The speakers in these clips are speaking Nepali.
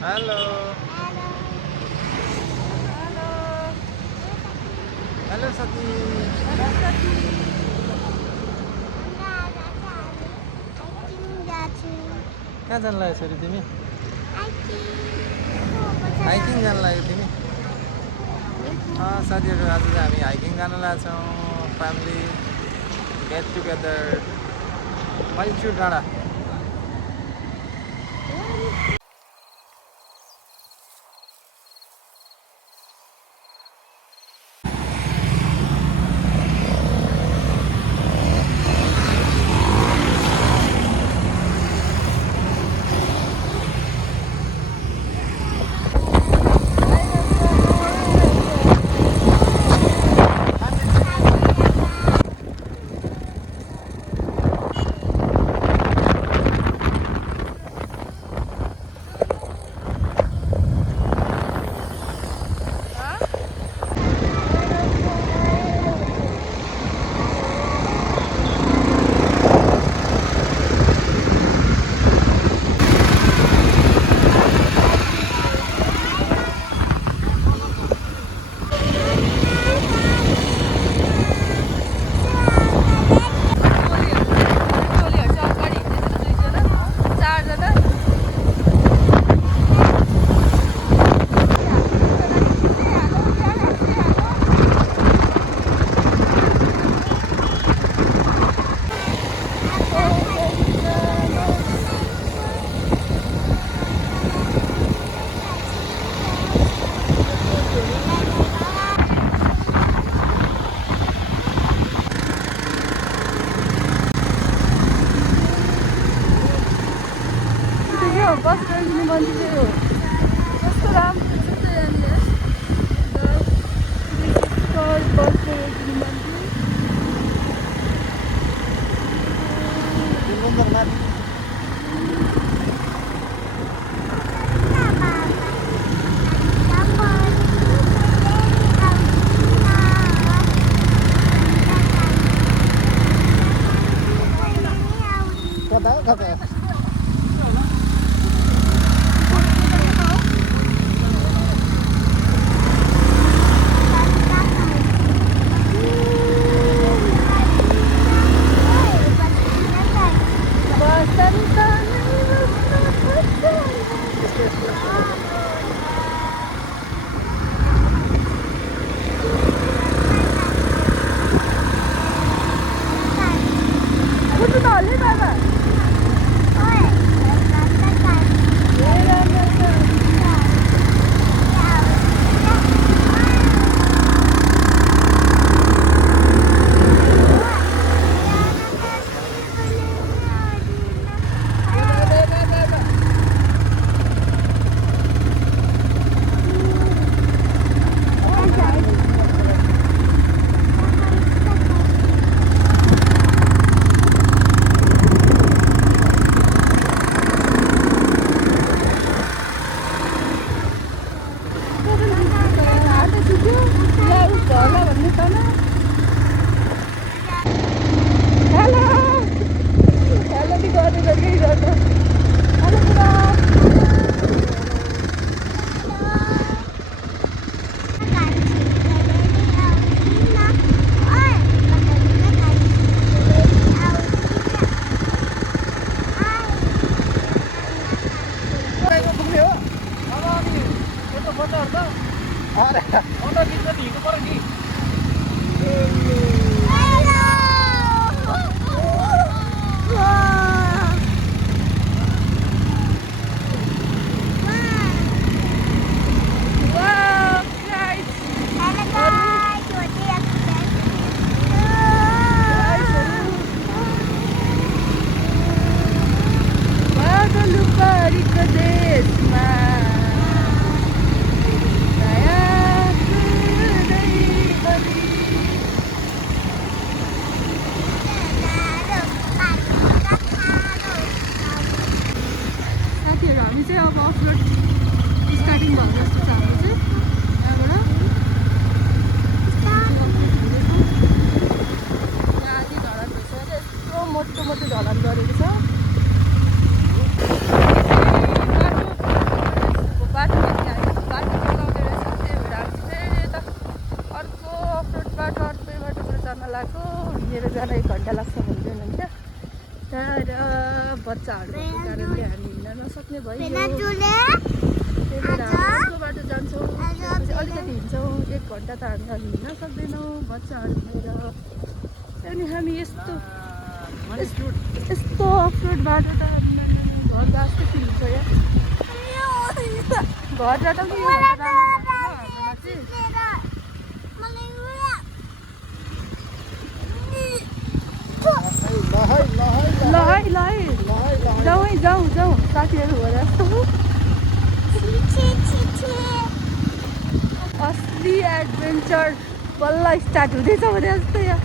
हेलो हेलो साथी कहाँ जान लाग्यो छोरी तिमी हाइकिङ जान लाग्यो तिमी साथीहरू आज चाहिँ हामी हाइकिङ जान लाग्छौँ फ्यामिली गेट टुगेदर मैचु डाँडा बस रोकिने मान्छे हो कस्तो राम्रो छ त यहाँनिर बस रोकिने मान्छे भइयो त्यही भएर अर्को बाटो जान्छौँ त्यसपछि अलिकति हिँड्छौँ 1 घन्टा त हामी अलि हिँड्न सक्दैनौँ बच्चाहरू लिएर अनि हामी यस्तो अफरोड बाटो त घर जस्तो फिल हुन्छ यहाँ घर जाँदा पनि जाउँ साथीहरू भएर असली एडभेन्चर बल्ल स्टार्ट हुँदैछ भने जस्तो यहाँ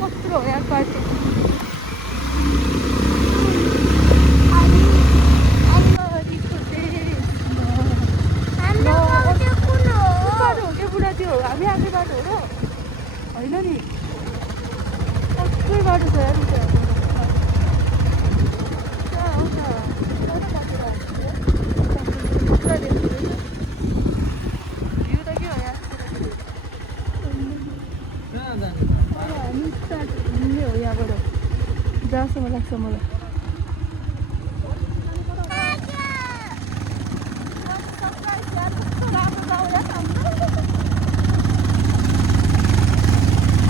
कत्रो हो यार बाटो बुढा त्यो हामी आएको बाटो हो र होइन नि अर्कै बाटो छ यार भ्यू त के हो यार हामी स्टार्ट हिँड्ने हो यहाँबाट जहाँसम्म लाग्छ मलाई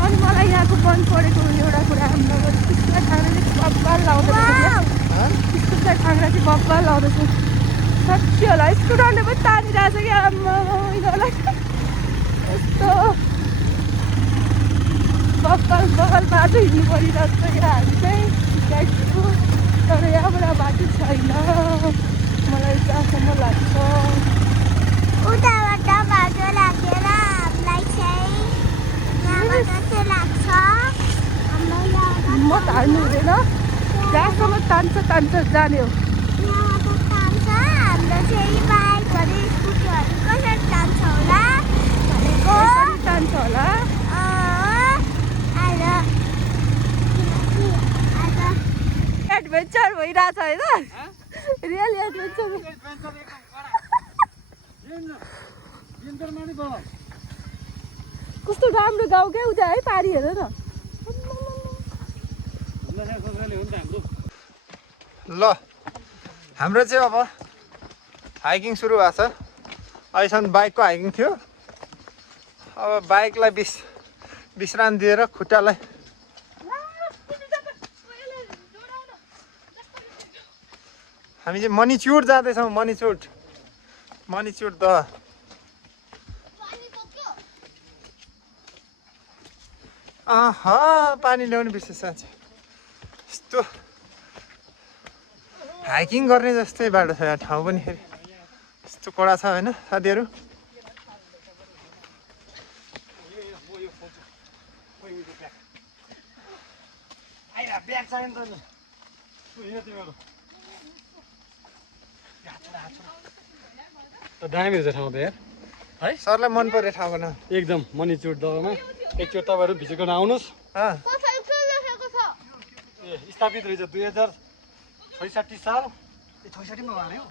अनि मलाई यहाँको मन परेको एउटा कुरा हाम्रो स्कुललाई ठाङ्रा चाहिँ बब्बाल लाउँदैछ स्कुललाई ठाङ्रा चाहिँ बब्बाल लाउँदैछ साँच्ची होला स्टुडेन्टले पनि तानिरहेछ कि आम्मा यिनीहरूलाई यस्तो बब्बाल बाटो हिँड्नु परिरहेको छ यहाँ हामी चाहिँ गाइडहरू तर यहाँबाट बाटो छैन मलाई जहाँसम्म लाग्छ उताबाट बाटो लागेर हामीलाई चाहिँ यहाँबाट चाहिँ लाग्छ हिम्मत हार्नु हुँदैन जहाँसम्म तान्छ जाने हो यहाँबाट तान्छ हाम्रो चाहिँ बाइकहरू स्कुटरहरू कसरी तान्छ होला भनेको तान्छ होला एडभेन्चर भइरहेछ होइन रियल एडभेन्चर कस्तो राम्रो गाउँ क्या उता है पारी हेर न ल हाम्रो चाहिँ अब हाइकिङ सुरु भएको छ अहिलेसम्म बाइकको हाइकिङ थियो अब बाइकलाई विश्राम दिएर खुट्टालाई हामी चाहिँ मणिचुर जाँदैछौँ मणिचुर द पानी ल्याउनु विशेष साँच्चै यस्तो हाइकिङ गर्ने जस्तै बाटो छ यहाँ ठाउँ पनि फेरि यस्तो कडा छ होइन साथीहरू दामी रहेछ ठाउँ त यार है सरलाई मन पर्ने ठाउँको नाम एकदम मणिचुर दहमा एकचोटि तपाईँहरू भिजिट गर्न आउनुहोस् ए स्थापित रहेछ 2066 साल 66 मा भयो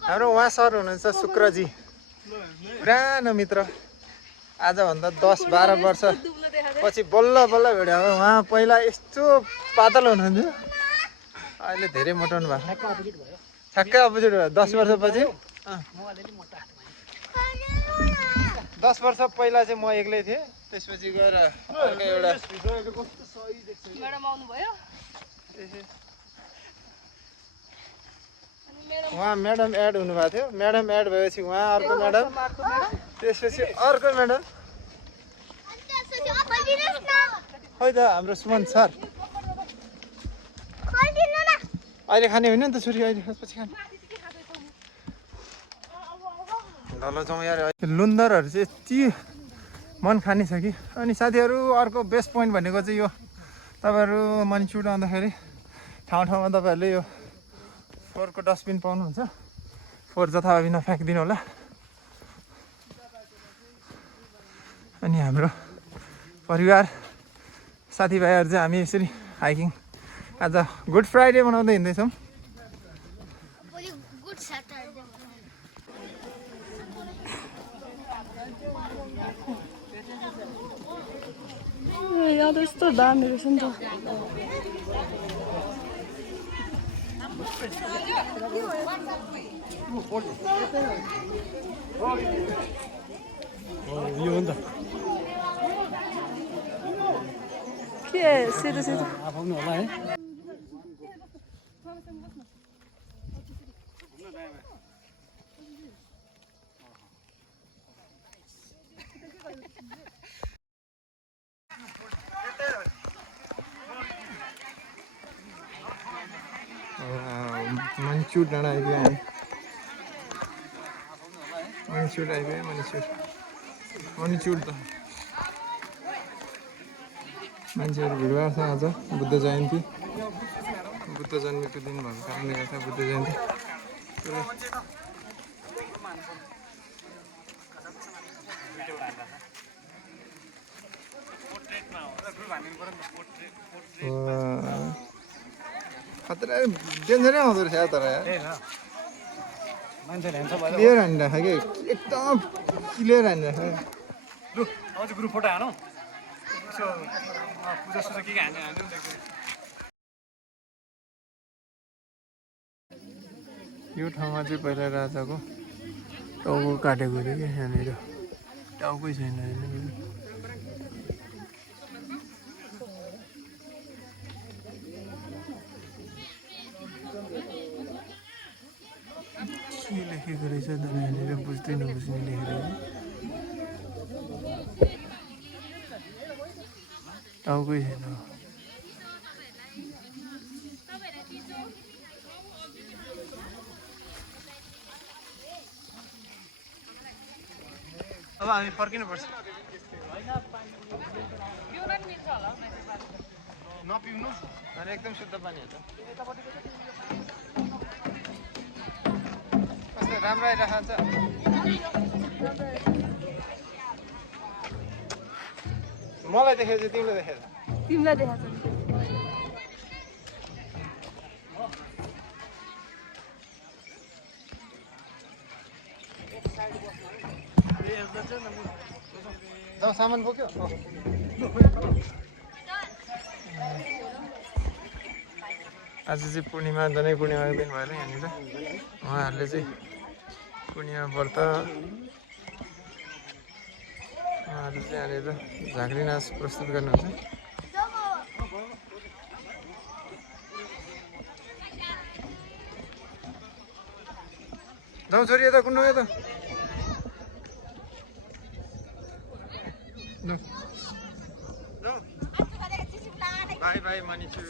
हाम्रो उहाँ सर हुनुहुन्छ शुक्रजी पुरानो मित्र आजभन्दा 10-12 वर्ष पछि बल्ल भेट्यो उहाँ पहिला यस्तो पातल हुनुहुन्थ्यो अहिले धेरै मोटाउनु भएको ठ्याक्कै अपोजिट भयो 10 वर्षपछि 10 वर्ष पहिला चाहिँ म एक्लै थिएँ त्यसपछि गएर अर्को एउटा उहाँ म्याडम एड हुनुभएको थियो म्याडम एड भएपछि उहाँ अर्को म्याडम त्यसपछि अर्को म्याडम खै त हाम्रो सुमन सर अहिले खाने होइन नि त छोरी अहिले पछि खाने ल जाउँ यार लुन्दरहरू चाहिँ यति मन खाने छ कि अनि साथीहरू अर्को बेस्ट पोइन्ट भनेको चाहिँ यो तपाईँहरू मनिचुड आउँदाखेरि ठाउँ ठाउँमा तपाईँहरूले यो फोहोरको डस्टबिन पाउनुहुन्छ फोहोर जथाभावी नफ्याँकिदिनु होला अनि हाम्रो परिवार साथीभाइहरू चाहिँ हामी यसरी हाइकिङ आज गुड फ्राइडे मनाउँदै हिँड्दैछौँ यहाँ त यस्तो दामी रहेछ नि त यो हो नि त के सेतो सेतो आफाउनु होला है मनिचुड डाँडा आइपुग्यो हामी मनिचुड आइपुग्यो मनिचुड त मान्छेहरू भिडभाड छ आज बुद्ध जयन्ती बुद्ध जन्मेको दिन भएको कारणले गर्दा बुद्ध जयन्ती खतरा डेन्जरै आउँदो रहेछ तर क्लियर हानिरहेको कि एकदम क्लियर हानिरहेको लु अब चाहिँ ग्रुप फोटो हानौँ यसो पूजा सुजा के हान्यो हान्यो यो ठाउँमा चाहिँ पहिला राजाको टाउको काटेको थियो कि यहाँनिर टाउकै छैन होइन के लेखेको रहेछ त यहाँनिर बुझ्दै नबुझ्ने लेखेर टाउकै छैन अब हामी फर्किनुपर्छ नपिउनु अनि एकदम शुद्ध पानी हुन्छ कस्तो राम्रो आइरहेको छ मलाई देखेको चाहिँ तिमीले देखेको तिमीलाई देखाएको छ जाउँ सामान बोक्यो आज चाहिँ पूर्णिमा जनै पूर्णिमाको दिन भएर यहाँनिर उहाँहरूले चाहिँ पूर्णिमा व्रत उहाँहरू चाहिँ यहाँनिर झाँक्री नाच प्रस्तुत गर्नुहुन्छ जाउँ छोरी यता कुन्नु यता बाई बाई मनिचु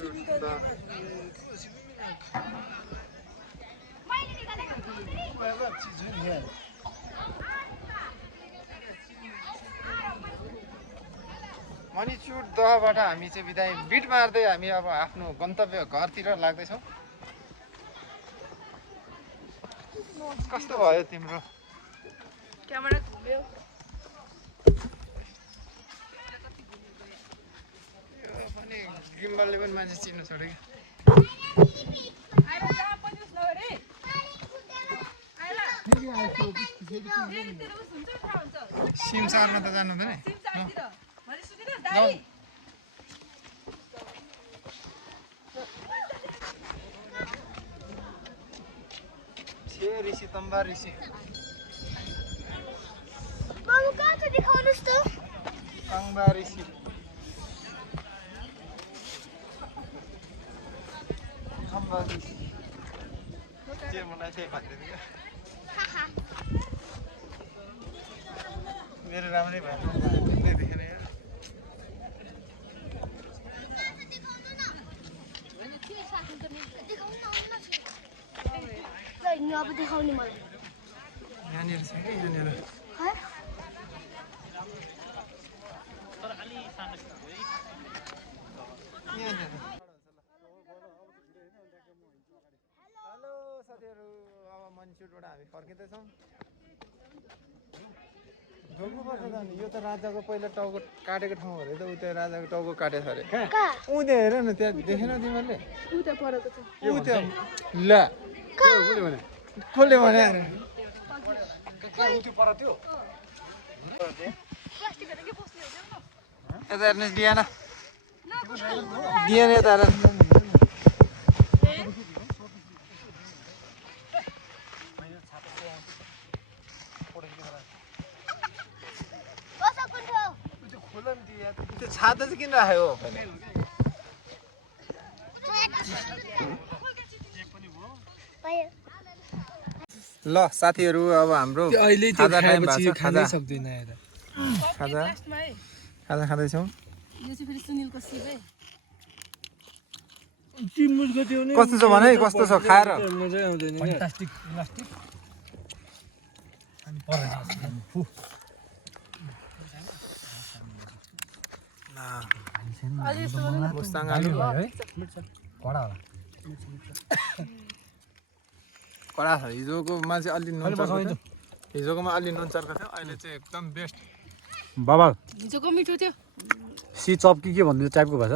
मनिचुर दहबाट हामी चाहिँ बिदाई बिट मार्दै हामी अब आफ्नो गन्तव्य घरतिर लाग्दैछौँ कस्तो भयो तिम्रो क्यामेरा घुम्यो गिम्बलले पनि मान्छे चिन्नु छोड्यो सिम सार्न त जानु हुँदैन ऋषि तम्बा ऋषि तम्बा ऋषि जे मलाई छे भन्दै थियो मेरो राम्रै भएन भन्दै देखेर अब देखाउने मलाई यहाँनिर छ कि यहाँनिर हेलो साथीहरू अब मन्सुरबाट हामी फर्किँदैछौँ जोग्नुपर्छ त नि यो त राजाको पहिला टाउको काटेको ठाउँ अरे त उता राजाको टाउको काटेछ अरे ऊ त्यहाँ हेर न त्यहाँ देखेन तिमीहरूले उता परेको छ ऊ त्यहाँ ल कसले भने अरे यता हेर्नुहोस् डियाना डियाना यता हेर त्यो छाता चाहिँ किन राखेको हो ल साथीहरू अब हाम्रो खाजा टाइम भएको छ खाजा खाजा खाजा खाँदैछौँ यो चाहिँ फेरि सुनिलको सिबै कस्तो छ भने कस्तो छ खाएर मुस्ताङ आलु कडा छ हिजोकोमा चाहिँ अलि नुन चर्को थियो हिजोकोमा अलि नुन चर्को थियो अहिले चाहिँ एकदम बेस्ट बाबा हिजोको मिठो थियो सी चप के भन्ने टाइपको भएछ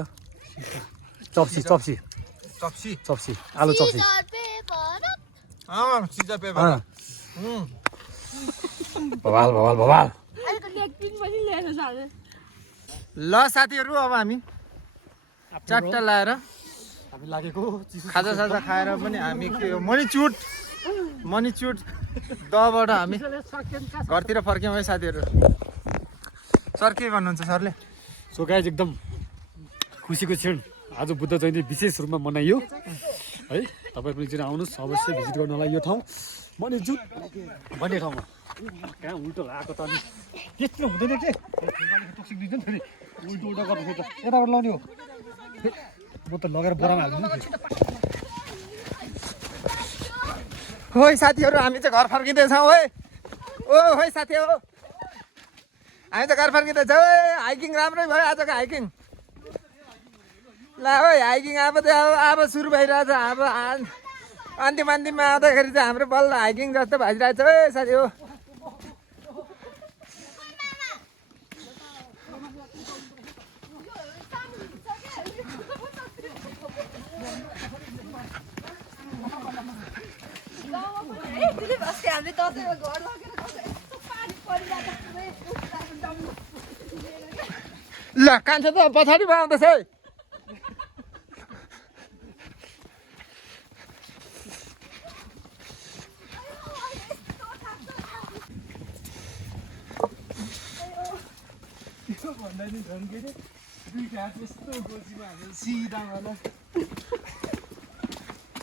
चप्सी चप्सी चप्सी चप्सी आलु चप्सी सिजा पेपर भवाल भवाल भवाल ल साथीहरू अब हामी चारवटा लाएर हामी लागेको खाजा साजा खाएर पनि हामी के हो मणिचुट दबाट हामी घरतिर फर्क्यौँ है साथीहरू सर के भन्नुहुन्छ सरले सो गाइज एकदम खुसीको क्षण आज बुद्ध जयन्ती विशेष रूपमा मनाइयो है तपाईँ पनि चाहिँ आउनुहोस् अवश्य भिजिट गर्नलाई यो ठाउँ मणिजुट भन्ने ठाउँमा कहाँ उल्टो लगाएको त अनि त्यस्तो हुँदैन के टक्सिक दिन्छ नि फेरि उल्टो उल्टो गर्नु त यताबाट लाउने हो म त लगेर बोरामा हाल्दिनँ हो साथीहरू हामी चाहिँ घर फर्किँदैछौँ है ओ है साथी हो हामी चाहिँ घर फर्किँदैछौँ है हाइकिङ राम्रै भयो आजको हाइकिङ ल है हाइकिङ अब चाहिँ अब सुरु भइरहेछ अब अन्तिम अन्तिममा आउँदाखेरि चाहिँ हाम्रो बल्ल हाइकिङ जस्तो भइरहेछ है साथी हो ल कान्छा त पछाडि आउँदैछ है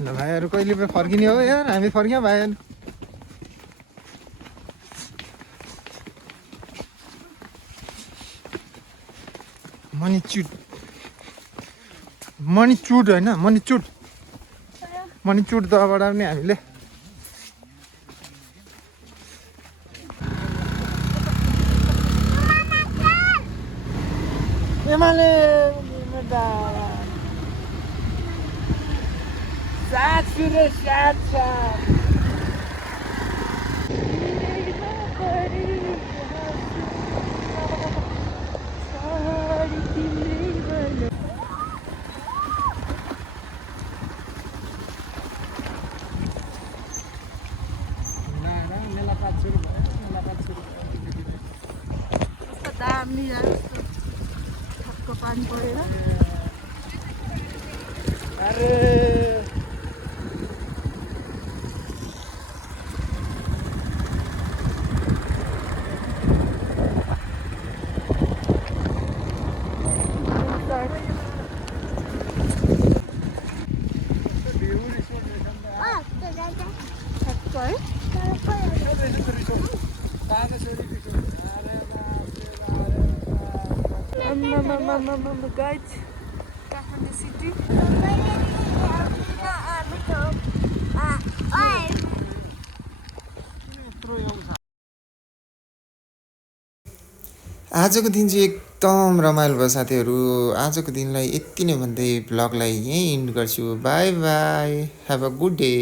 ल भाइहरू कहिले पनि फर्किने हो यार हामी फर्क्यौँ भाइहरू मणिचुट होइन मणिचुट दबाट पनि हामीले एमाले दामी ठक्क पानी परेर अरे है गाइज काठमाडौँ सिटी आजको दिन चाहिँ एकदम रमाइलो भयो साथीहरू। आजको दिनलाई यति नै भन्दै भ्लगलाई यहीँ इन्ड गर्छु। By by, have a good day.